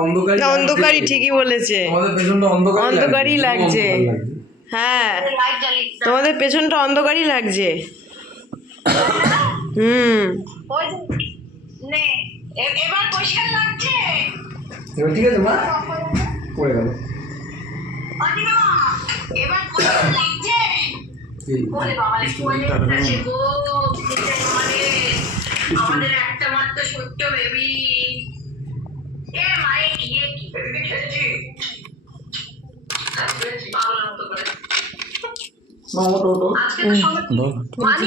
অন্ধকারই না অন্ধকারই লাগছে। ঠিকই বলেছে। অন্ধকারই অন্ধকারই লাগছে। হ্যাঁ। তোমাদের পেছনটা অন্ধকারই লাগছে। হুম। এবার পরিষ্কার লাগছে? এবার ঠিক আছে মা? পড়ে গেল। আমাদের একটা মাত্র ছোট্ট বেবি এ মায়ে গিয়ে কি? বেবি খেলছি মানি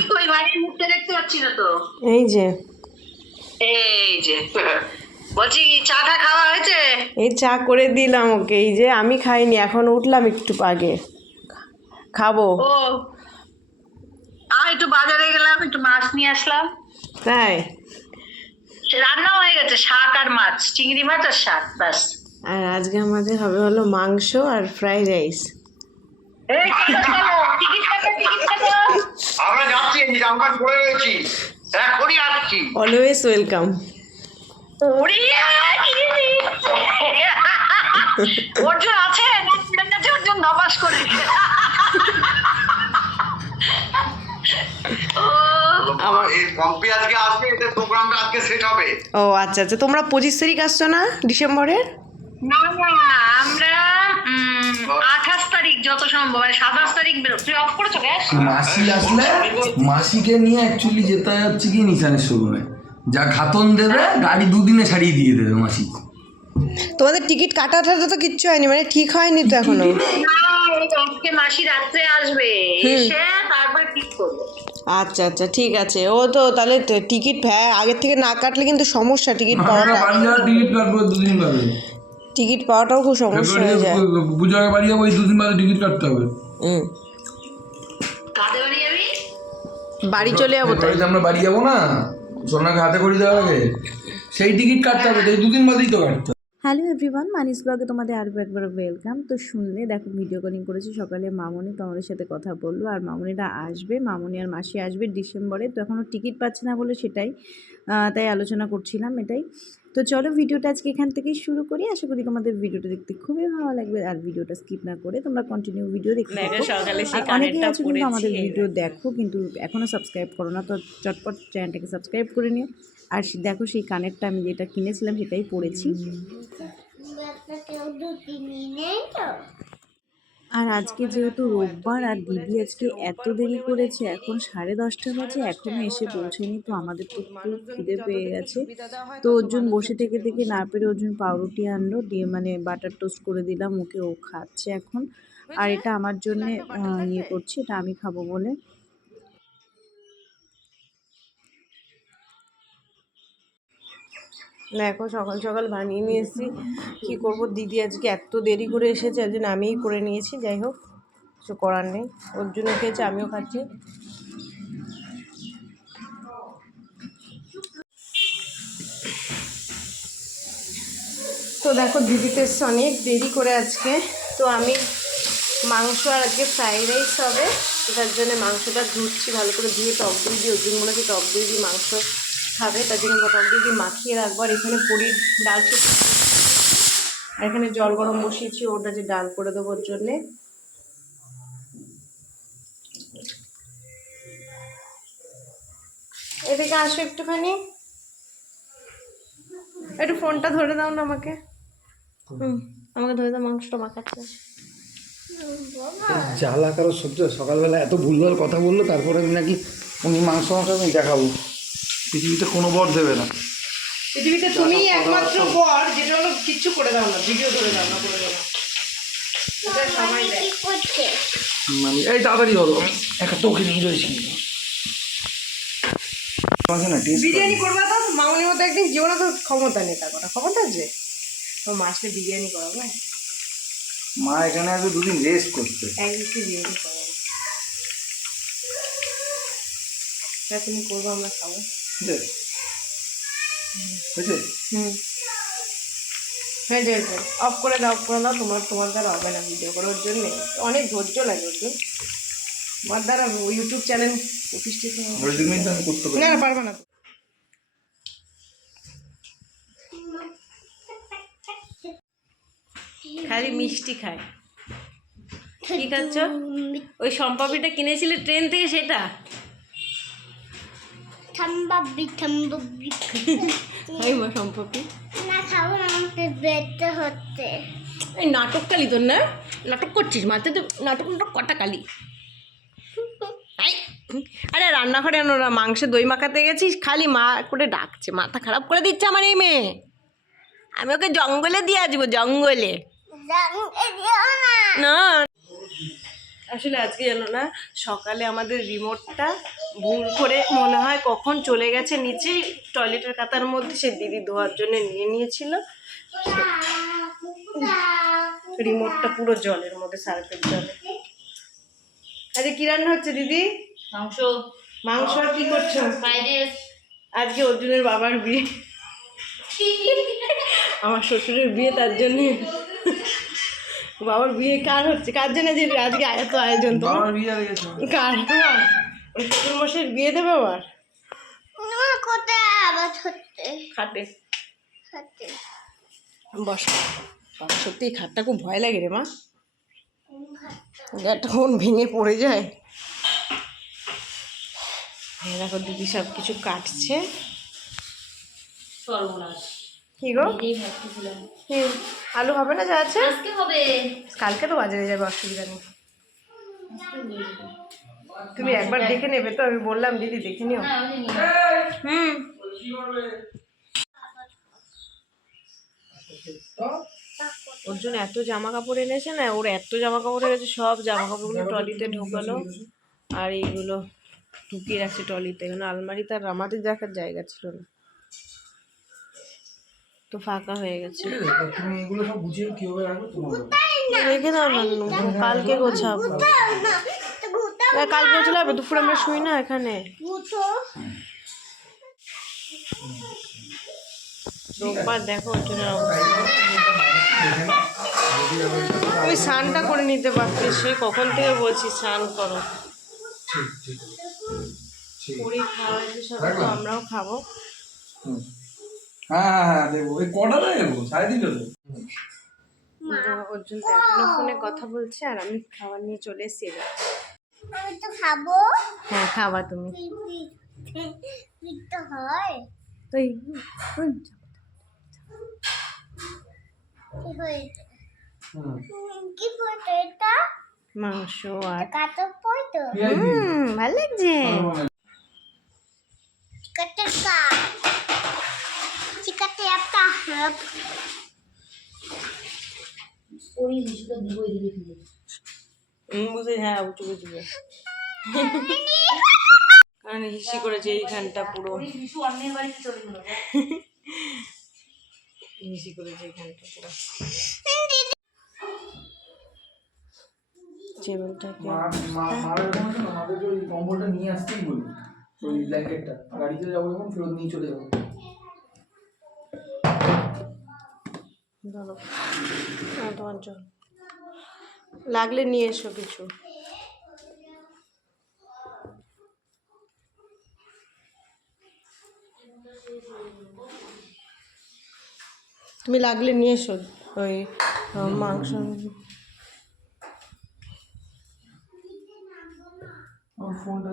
এই যে। এই যে। বলছি চা টা খাওয়া হয়েছে? এই চা করে দিলাম ওকে এই যে আমি খাইনি এখন উঠলাম একটু আগে। খাব। ও আর একটু বাজারে গেলাম একটু মাছ নিয়ে আসলাম। তাই? রান্না হয়ে গেছে শাক আর মাছ চিংড়ি মাছ আর শাক ব্যাস। আর আজকে আমাদের হবে হলো মাংস আর ফ্রাইড রাইস। অলওয়েজ ওয়েলকাম ওরে, অর্জুন আছে? অর্জুন নামাজ করে। ও, আমার এই পম্পি আজকে আসবে এদের প্রোগ্রামটা আজকে সেট হবে। ও আচ্ছা আচ্ছা। তোমরা পঁচিশ তারিখ আসছো না ডিসেম্বরের? না না আমরা আঠাশ তারিখ যত সম্ভব মানে সাতাশ তারিখ বেরো। তুই অফ করেছ গ্যাস মাসি আসলে মাসিকে নিয়ে অ্যাকচুয়ালি যেতে হচ্ছে কি নিশানের শোরুমে যা খাতন দেবে গাড়ি দুদিনে ছাড়িয়ে দিয়ে দেবে মাসি তোমাদের টিকিট কাটা টাটা তো কিচ্ছু হয়নি মানে ঠিক হয়নি তো এখনও। আজকে মাসি রাত্রে আসবে। এসে তারপর ঠিক করব। আচ্ছা আচ্ছা ঠিক আছে। ও তো তাহলে টিকিট হ্যাঁ আগের থেকে না কাটলে কিন্তু সমস্যা টিকিট পাওয়াটা। বাড়ি টিকিট কাটবো দুদিন বাদে টিকিট পাওয়াটাও খুব সমস্যা হয়ে যায়। ফেব্রুয়ারি পুজো আগে বাড়ি যাব ওই দুদিন বাদে টিকিট কাটতে হবে। হুম। কাদের বাড়ি যাবি? বাড়ি চলে যাব তো আমরা বাড়ি যাব না। সোনাকে হাতে করে দেওয়া আগে সেই টিকিট কাটতে হবে, তো দুদিন বাদেই তো কাটতে হ্যালো এভরিওয়ান, মানিস ব্লগে তোমাদের আরও একবার ওয়েলকাম। তো শুনলে দেখো, ভিডিও কলিং করেছি, সকালে মামনি তোমাদের সাথে কথা বলল, আর মামনিটা আসবে, মামনি আর মাসি আসবে ডিসেম্বরে, তো এখনও টিকিট পাচ্ছে না বলে সেটাই তাই আলোচনা করছিলাম এটাই। তো চলো ভিডিওটা আজকে এখান থেকেই শুরু করি। আশা করি তোমাদের ভিডিওটা দেখতে খুবই ভালো লাগবে আর ভিডিওটা স্কিপ না করে তোমরা কন্টিনিউ ভিডিও দেখতে অনেকেই আছো কিন্তু আমাদের ভিডিও দেখো কিন্তু এখনও সাবস্ক্রাইব করো না তো চটপট চ্যানেলটাকে সাবস্ক্রাইব করে নিও। আর সে- দেখো সেই কানেরটা আমি যেটা কিনেছিলাম সেটাই পরেছি আর আজকে যেহেতু রোববার আর দিদি আজকে এত দেরি করেছে, এখন সাড়ে দশটা বাজে, এখনও এসে পৌঁছেনি তো আমাদের তো খুব খিদে পেয়ে গেছে। তো অর্জুন বসে থেকে থেকে না পেরে অর্জুন পাউরুটি আনলো, দিয়ে মানে বাটার টোস্ট করে দিলাম, ওকে ও খাচ্ছে এখন। আর এটা আমার জন্যে ইয়ে করছে, এটা আমি খাব বলে। দেখো, সকাল সকাল বানিয়ে নিয়ে এসেছি। কী করব? দিদি আজকে এত দেরি করে এসেছে জন্য আমিই করে নিয়েছি। যাই হোক, কিছু করার নেই। ওর জন্য খেয়েছে, আমিও খাচ্ছি। তো দেখো, দিদি তো এসছে অনেক দেরি করে আজকে। তো আমি মাংস আর আজকে ফ্রাইড রাইস হবে। তার জন্য মাংসটা ধুচ্ছি, ভালো করে ধুয়ে টক দই দিয়ে ওর জন্য বলেছি টক দই দিয়ে মাংস খাবে তার জন্য দই দিয়ে মাখিয়ে রাখব আর এখানে পুরীর ডাল আর এখানে জল গরম বসিয়েছি ওটা যে ডাল করে দেবো ওর জন্যে। এদিকে আসো একটুখানি। একটু ফোনটা ধরে দাও না আমাকে। হুম আমাকে ধরে দাও মাংসটা মাখাচ্ছে। জ্বালা কারও সহ্য সকালবেলা এত ভুলভাল কথা বলল তারপরে আমি নাকি উনি মাংস মাংস আমি দেখাবো। পৃথিবীতে কোনো বর দেবে না। পৃথিবীতে তুমিই একমাত্র বর যেটা হলো কিচ্ছু করে দাও না ভিডিও করে দাও না করে দাও না। এটা সময় দেয়। মানে এই তাড়াতাড়ি হলো একটা তোকে নিয়ে রয়েছি কিন্তু বিরিয়ানি করবা তো? মামনির মতো একদিন জীবনে তো ক্ষমতা নেই তার ক্ষমতা আছে? তো বিরিয়ানি করাবো মা এখানে আসবে দুদিন রেস্ট করতে। একদিন বিরিয়ানি করাবো তুমি করব আমরা খাব? হয়েছে? হুম। হ্যাঁ, অফ করে দাও অফ করে দাও তোমার তোমার দ্বারা হবে না ভিডিও করার জন্য। অনেক ধৈর্য লাগে অর্জুন আমার দ্বারা ইউটিউব চ্যানেল প্রতিষ্ঠিত না না পারবে না। খালি মিষ্টি খায়। কি খাচ্ছ? ওই সম্পাপিটা কিনেছিলে ট্রেন থেকে সেটা? থাম্বাব্বি থাম্বাব্বি ওই মা সম্পাপি না খাব না আমাকে হচ্ছে। এই নাটক কালি তোর না। নাটক করছিস মাথায় তো নাটক নাটক কটা কালি? আরে রান্নাঘরে আনো না মাংসে দই মাখাতে গেছিস খালি মা করে ডাকছে মাথা খারাপ করে দিচ্ছে আমার এই মেয়ে। আমি ওকে জঙ্গলে দিয়ে আসব জঙ্গলে। না। আসলে আজকে জানো না সকালে আমাদের রিমোটটা ভুল করে মনে হয় কখন চলে গেছে নিচে টয়লেটের কাতার মধ্যে সে দিদি ধোয়ার জন্য নিয়ে নিয়েছিল। রিমোটটা পুরো জলের মধ্যে সার্ফের জলে। আরে কি রান্না হচ্ছে দিদি? মাংস। মাংস আর কি করছ? আজকে অর্জুনের বাবার বিয়ে। আমার শ্বশুরের বিয়ে তার জন্য বাবার বিয়ে কার হচ্ছে? কার জন্য যে আজকে এত আয়োজন তো বাবার বিয়ে হয়ে গেছে। কার? শ্বশুর মশাইয়ের বিয়ে দেবে আবার? আবার খাটে বস। সত্যি খাটটা খুব ভয় লাগে রে মা। কোন ভেঙে পড়ে যায়। দেখো দিদি সব কিছু কাটছে। সর্বনাশ। কি গো? কি, আলু হবে না যা আছে? কালকে তো বাজারে যাবে অসুবিধা নেই। তুমি একবার দেখে নেবে তো আমি বললাম দিদি দেখে নিও। হুম। ওর জন্য এত জামা কাপড় এনেছে না ওর এত জামা কাপড় এনেছে সব জামা কাপড়গুলো ট্রলিতে ঢোকালো। আর এইগুলো ঢুকিয়ে রাখছে ট্রলিতে কারণ আলমারিতে আর আমাদের দেখার জায়গা ছিল না। তো ফাঁকা হয়ে গেছে। তুমি এগুলো সব বুঝিয়ে কীভাবে রাখবে তোমার রেখে দাও না। কালকে গোছাবো। কালকে গোছালে হবে দুপুর আমরা শুই না এখানে। রোববার দেখো। ওই স্নানটা করে নিতে পারতে সে কখন থেকে বলছি স্নান করো। ঠিক ঠিক ঠিক পুরি খাওয়া সব তো আমরাও খাব। হুম। হ্যাঁ হ্যাঁ দেবো। এই কটা দেবো? সাড়ে তিনটে তো ওর তো এখনও ফোনে কথা বলছে আর আমি খাবার নিয়ে চলে এসেছি। আমি তো খাব। হ্যাঁ খাবা তুমি। তো হয়? কি হয়েছে? এটা? মাংস আর কাটো পড়তো হুম ভালো লাগছে। কা চিকাতে একটা ওই হিসেবে দিব এদিকে ফিরে হুম, বুঝে হ্যাঁ উঠে বুঝবে কারণ হিসি করেছে এইখানটা পুরো। ওই শিশু অন্যের বাড়িতে চলে গেল। হিসি করেছে এইখানটা পুরো। টেবিলটাকে না মাদেরকে ওই কম্বলটা নিয়ে আসতেই বলি ওই ব্ল্যাঙ্কেটটা গাড়িতে যাব যখন ফেরত নিয়ে চলে যাব। হ্যাঁ তোমার জল। লাগলে নিয়ে এসো কিছু। তুমি লাগলে নিয়ে এসো ওই মাংস। ফোনটা ফোনটা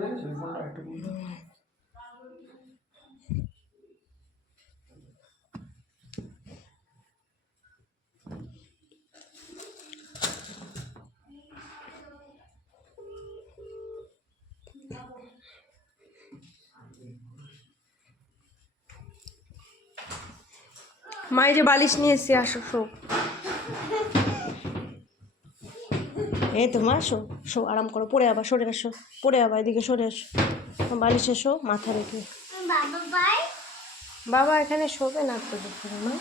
মাই যে বালিশ নিয়ে এসছি আসো শো। এই তো মা শো শো আরাম করো পড়ে আবার সরে আসো পড়ে আবার এদিকে সরে আসো বালিশ এসো মাথা রেখে। বাবা এখানে শোবে না তো মা।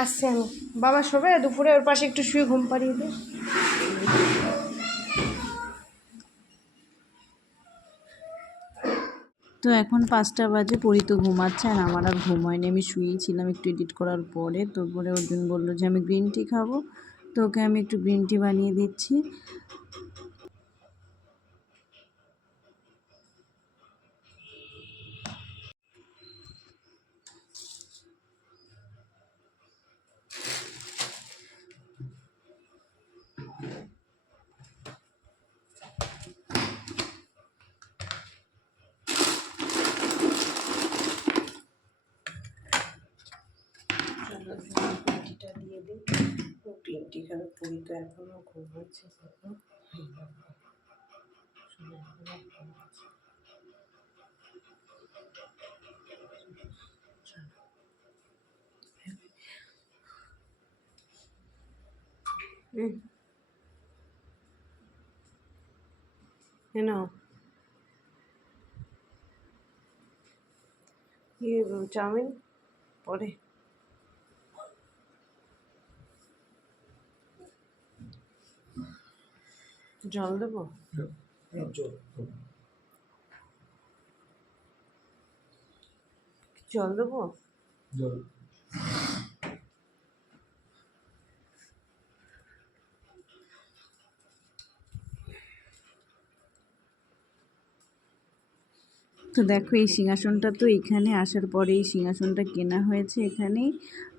আসছি আমি। বাবা শোবে দুপুরে ওর পাশে একটু শুয়ে ঘুম পাড়িয়ে দে। তো এখন পাঁচটা বাজে, পরি তো ঘুমাচ্ছে আর আমার আর ঘুম হয়নি। আমি শুয়েছিলাম একটু এডিট করার পরে, তারপরে অর্জুন বলল যে আমি গ্রিন টি খাব তো ওকে আমি একটু গ্রিন টি বানিয়ে দিচ্ছি। গ্রিন টি খাবে পুরি তো এখনও ঘুমাচ্ছে দেখো কেন ইয়ে চাউমিন পরে জল দেবো জল দেবো তো দেখো এই সিংহাসনটা তো এখানে আসার পরে এই সিংহাসনটা কেনা হয়েছে এখানেই।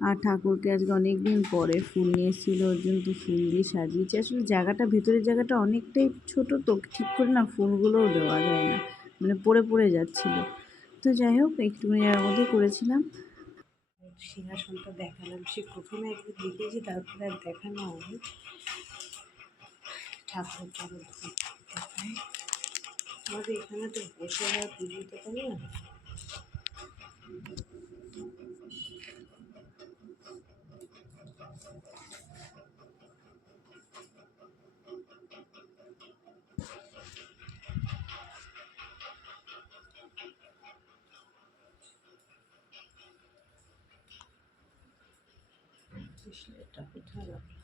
আর ঠাকুরকে আজকে অনেক দিন পরে ফুল নিয়ে এসেছিল জন্য তো ফুল দিয়ে সাজিয়েছে। আসলে জায়গাটা, ভেতরের জায়গাটা অনেকটাই ছোট তো, ঠিক করে না ফুলগুলোও দেওয়া যায় না মানে পড়ে পড়ে যাচ্ছিল। তো যাই হোক, একটুখানি জায়গার মধ্যে করেছিলাম। সিংহাসনটা দেখালাম, সে প্রথমে একবার দেখেছি তারপরে আর দেখানো হয়নি। ঠাকুর ঠাকুর দেখায়। আমাদের এখানে তো বসে আর পুজো দিতে পারি না। এটা কোথায় রাখলাম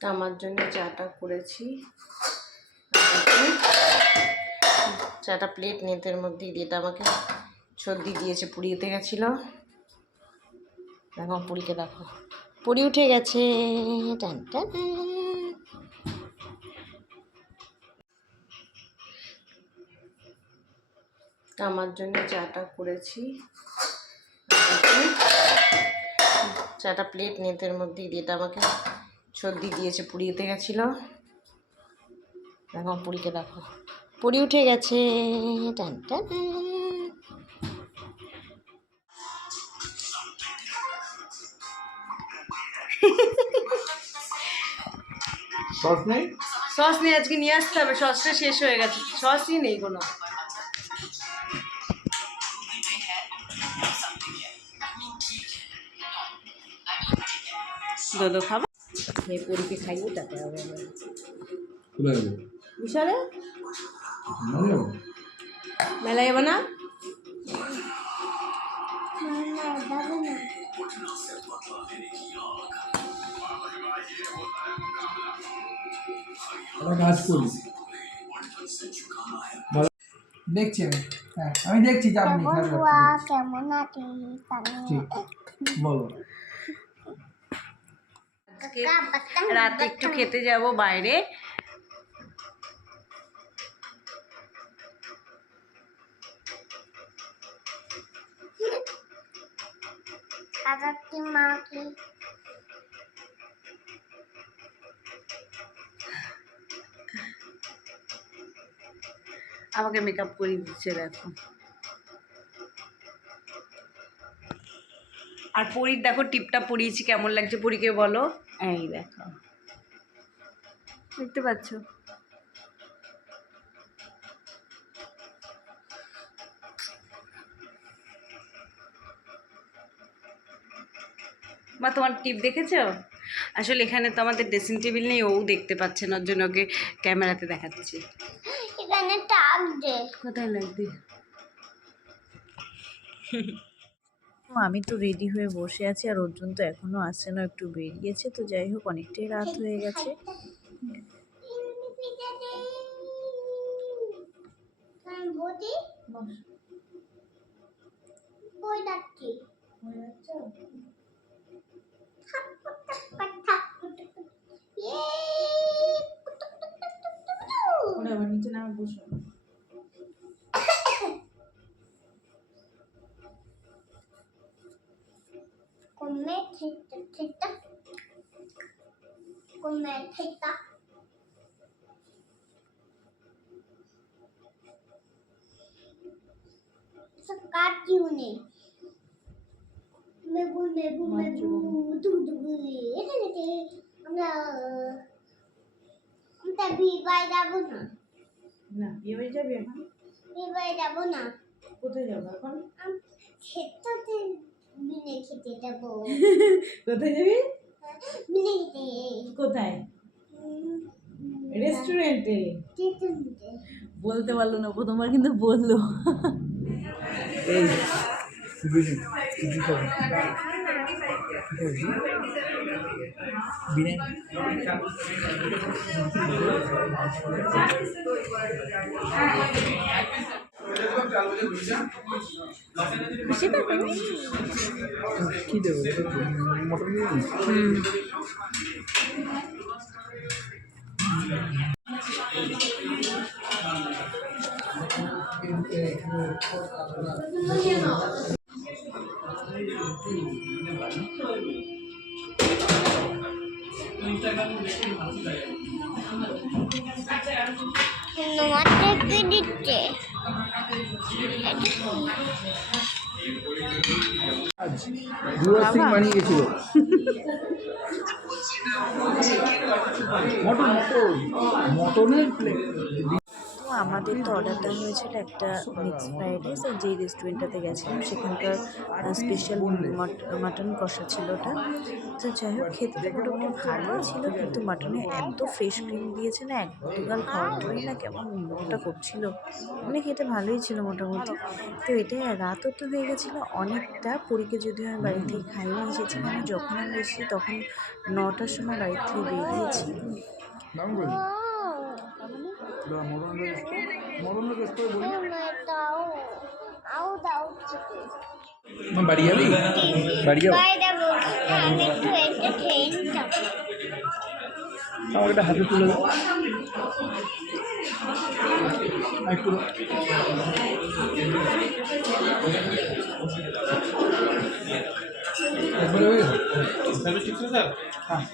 আমার জন্য চাটা করেছি। চাটা প্লেট নেতের মধ্যে দিয়ে এটা আমাকে সর্দি দিয়েছে পুরীতে গেছিল। দেখো পুরীকে দেখো। পুরী উঠে গেছে। টান টান। আমার জন্য চাটা করেছি। চাটা প্লেট নেতের মধ্যে দিয়ে এটা আমাকে সর্দি দিয়েছে পুরীতে গেছিল। দেখো পুরীকে দেখো। পুরী উঠে গেছে। টান টান। সস নেই? সস নিয়ে আজকে নিয়ে আসতে হবে। সসটা শেষ হয়ে গেছে। সসই নেই কোনো। দোদো খাব? পুরীকে খাইয়ে তাতে হবে। বিশালে? মেলা যাব? না? কাজ করি। দেখছি আমি। হ্যাঁ আমি দেখছি বলো। আজকে রাতে একটু খেতে যাব বাইরে। আমাকে মেকআপ করিয়ে দিচ্ছে দেখো। আর পরীর দেখো টিপটা পরিয়েছি কেমন লাগছে পরীকে বলো? এই দেখো। দেখতে পাচ্ছ? বা তোমার টিপ দেখেছ? আসলে এখানে তো আমাদের ড্রেসিং টেবিল নেই ও দেখতে পাচ্ছে না ওর জন্য ওকে ক্যামেরাতে দেখাচ্ছি। এখানে টাক দে। কোথায় লাগবে আমি তো রেডি হয়ে বসে আছি আর অর্জুন তো এখনও আসছে না, একটু বেরিয়েছে, তো যাই হোক, অনেকটাই রাত হয়ে গেছে। নিচে নামে Come tetta tetta. Come tetta. Sekat ni. Mebu mebu mebu tu tu এটা যেতে আমরা আমরা বিবাই যাব না না বিয়ে বাড়ি যাবি এখন বিবাই যাব না কোথায় যাব এখন খেতে কোথায় যাবি? কোথায়? রেস্টুরেন্টে বলতে পারল না প্রথমবার কিন্তু বলল। এই কি দেবো মটন তোমাকে কি দিচ্ছে যুবরাজ সিং বানিয়ে গেছিল। Mutton mutton. মটনের আমাদের তো অর্ডারটা হয়েছিল একটা মিক্স ফ্রাইড রাইস আর যেই রেস্টুরেন্টটাতে গেছিলাম, সেখানকার স্পেশাল মাটন কষা ছিল ওটা। তো যাই হোক, খেতে তো মোটামুটি ভালোই ছিল, কিন্তু মাটনে এত ফ্রেশ ক্রিম দিয়েছে না, এক দুগাল খাওয়ার না কেমন মুখটা করছিল মানে খেতে ভালোই ছিল মোটামুটি। তো আর রাতও তো হয়ে গেছিল অনেকটা, পুরীকে যদিও আমি বাড়ি থেকে খাইয়ে এসেছি মানে যখন আমি এসেছি তখন নটার সময় বাড়ি থেকে বেরিয়েছি। করি মটন মটন রেস্ট করে বলি দাও আও দাও বাড়ি যাবি? বাড়ি যাব আমি একটু খেয়ে নিতাম আমার একটা হাতে তুলে দাও। একটু। একবারে হয়ে গেছে? হ্যাঁ।